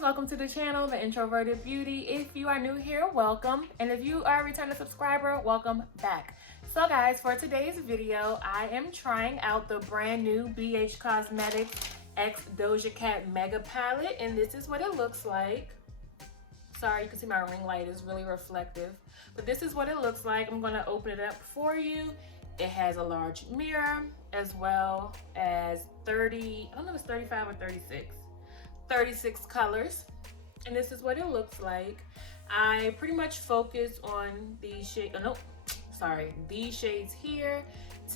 guys, welcome to the channel, The Introverted Beauty. If you are new here, welcome. And if you are a returning subscriber, welcome back. So guys, for today's video, I am trying out the brand new BH Cosmetics X Doja Cat Mega Palette, and this is what it looks like. Sorry, you can see my ring light is really reflective, but this is what it looks like. I'm gonna open it up for you. It has a large mirror as well as 30, I don't know if it's 35 or 36 colors, and this is what it looks like. I pretty much focus on these shades, these shades here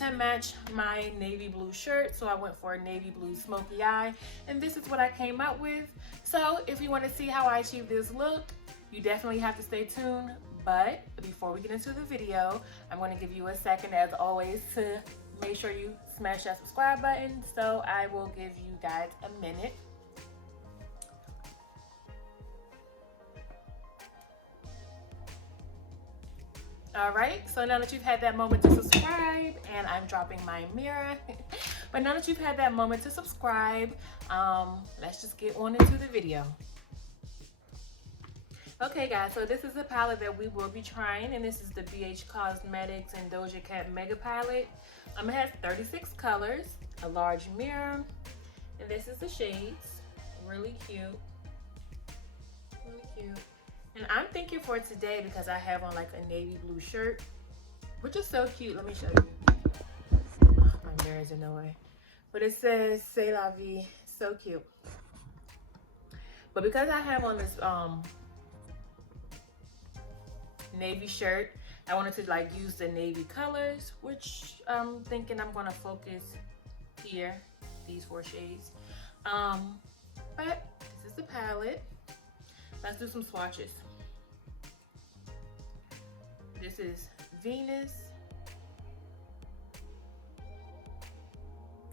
to match my navy blue shirt. So I went for a navy blue smoky eye, and this is what I came up with. So if you want to see how I achieve this look, you definitely have to stay tuned. But before we get into the video, I'm going to give you a second, as always, to make sure you smash that subscribe button. So I will give you guys a minute. All right, so now that you've had that moment to subscribe, and I'm dropping my mirror, but now that you've had that moment to subscribe, let's just get on into the video. Okay guys, so this is the palette that we will be trying, and this is the BH Cosmetics and Doja Cat Mega Palette. It has 36 colors, a large mirror, and this is the shades. Really cute, really cute. And I'm thinking for today, because I have on like a navy blue shirt, which is so cute. Let me show you. Oh, my mirror's in the way. But it says "C'est la vie." So cute. But because I have on this navy shirt, I wanted to like use the navy colors, which I'm thinking I'm gonna focus here, these 4 shades. But this is the palette. Let's do some swatches. This is Venus.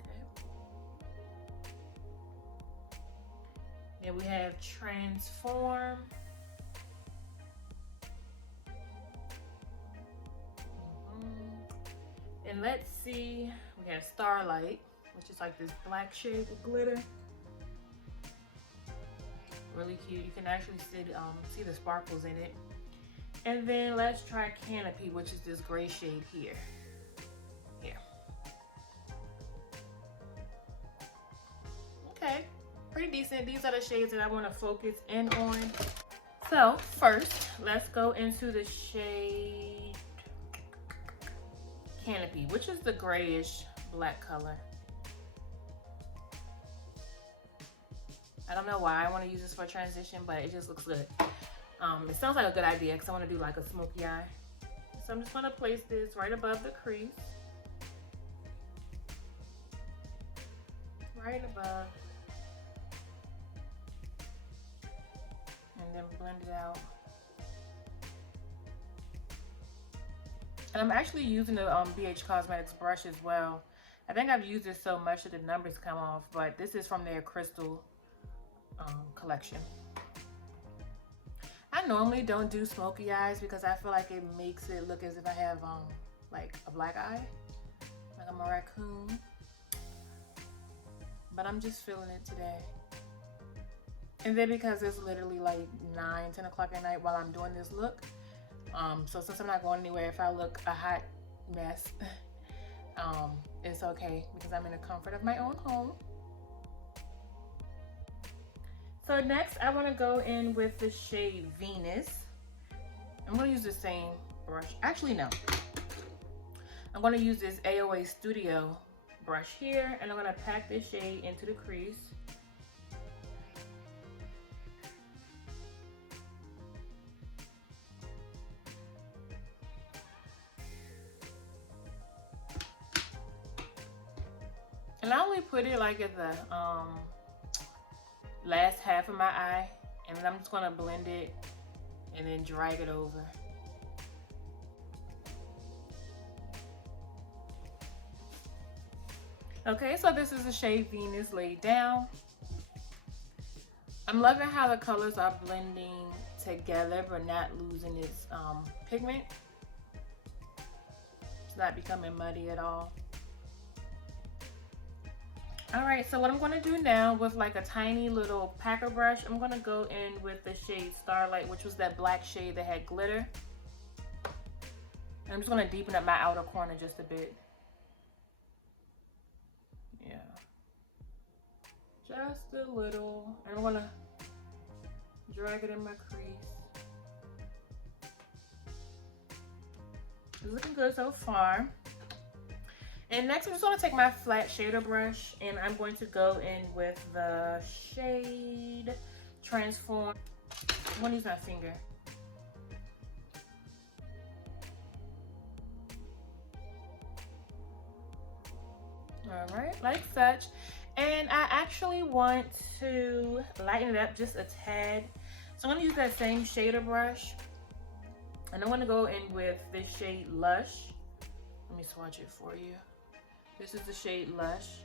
Okay. Then we have Transform. And let's see, we have Starlight, which is like this black shade with glitter. Really cute. You can actually see the sparkles in it. And then let's try Canopy, which is this gray shade here. Okay, pretty decent. These are the shades that I want to focus in on. So first, let's go into the shade Canopy, which is the grayish black color. I don't know why I want to use this for transition, but it just looks good. It sounds like a good idea because I want to do like a smoky eye. So I'm just going to place this right above the crease. Right above. And then blend it out. And I'm actually using the BH Cosmetics brush as well. I think I've used it so much that the numbers come off, but this is from their crystal collection. I normally don't do smoky eyes because I feel like it makes it look as if I have like a black eye, like I'm a raccoon. But I'm just feeling it today. And then because it's literally like 9-10 o'clock at night while I'm doing this look, so since I'm not going anywhere, if I look a hot mess, it's okay because I'm in the comfort of my own home. So next, I want to go in with the shade Venus. I'm going to use the same brush. Actually, no. I'm going to use this AOA Studio brush here, and I'm going to pack this shade into the crease. And I only put it like at the last half of my eye, and then I'm just going to blend it and then drag it over. Okay, so this is the shade Venus laid down. I'm loving how the colors are blending together but not losing its pigment. It's not becoming muddy at all. All right, so what I'm going to do now with like a tiny little packer brush, I'm going to go in with the shade Starlight, which was that black shade that had glitter. And I'm just going to deepen up my outer corner just a bit. Yeah. Just a little. And I'm going to drag it in my crease. It's looking good so far. And next I'm just going to take my flat shader brush and I'm going to go in with the shade Transform. I'm going to use my finger. All right, like such. And I actually want to lighten it up just a tad. So I'm going to use that same shader brush. And I'm going to go in with this shade Lush. Let me swatch it for you. This is the shade Lush.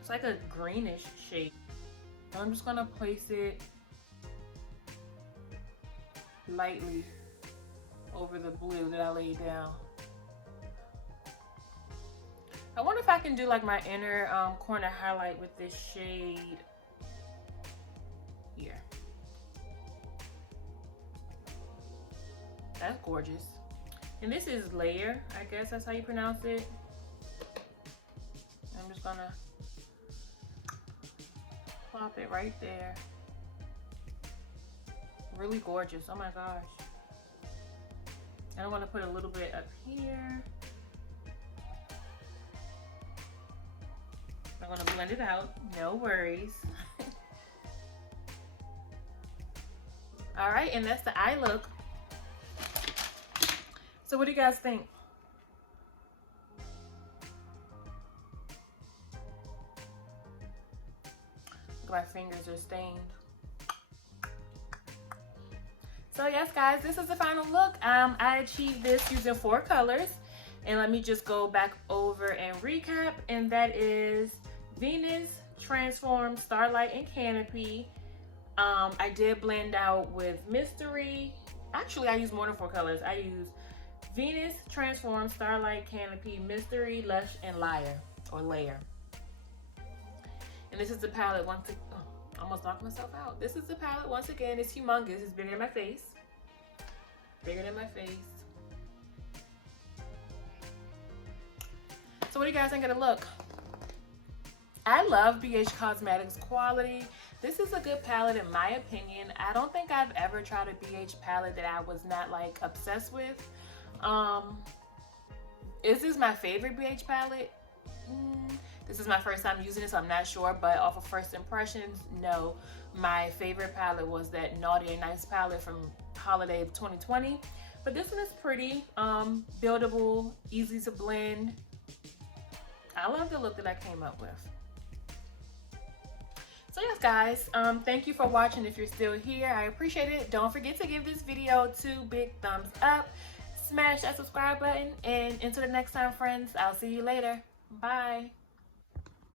It's like a greenish shade. I'm just gonna place it lightly over the blue that I laid down. I wonder if I can do like my inner corner highlight with this shade here. That's gorgeous. And this is Layer, I guess that's how you pronounce it. I'm just gonna plop it right there. Really gorgeous, oh my gosh. And I'm gonna put a little bit up here. I'm gonna blend it out, no worries. All right, and that's the eye look. So what do you guys think? My fingers are stained. So yes guys, this is the final look. I achieved this using 4 colors. And let me just go back over and recap. And that is Venus, Transform, Starlight, and Canopy. I did blend out with Mystery. Actually, I used more than 4 colors. I used Venus, Transform, Starlight, Canopy, Mystery, Lush, and Layer. And this is the palette once again. Oh, almost knocked myself out. This is the palette once again. It's humongous. It's bigger than my face. Bigger than my face. So what do you guys think of the look? I love BH Cosmetics quality. This is a good palette in my opinion. I don't think I've ever tried a BH palette that I was not like obsessed with. Is this my favorite BH palette? This is my first time using it, so I'm not sure, but off of first impressions, no. My favorite palette was that Naughty and Nice palette from holiday of 2020. But this one is pretty buildable, easy to blend. I love the look that I came up with. So yes guys, thank you for watching. If you're still here, I appreciate it. Don't forget to give this video 2 big thumbs up. Smash that subscribe button, and until the next time friends, I'll see you later. Bye.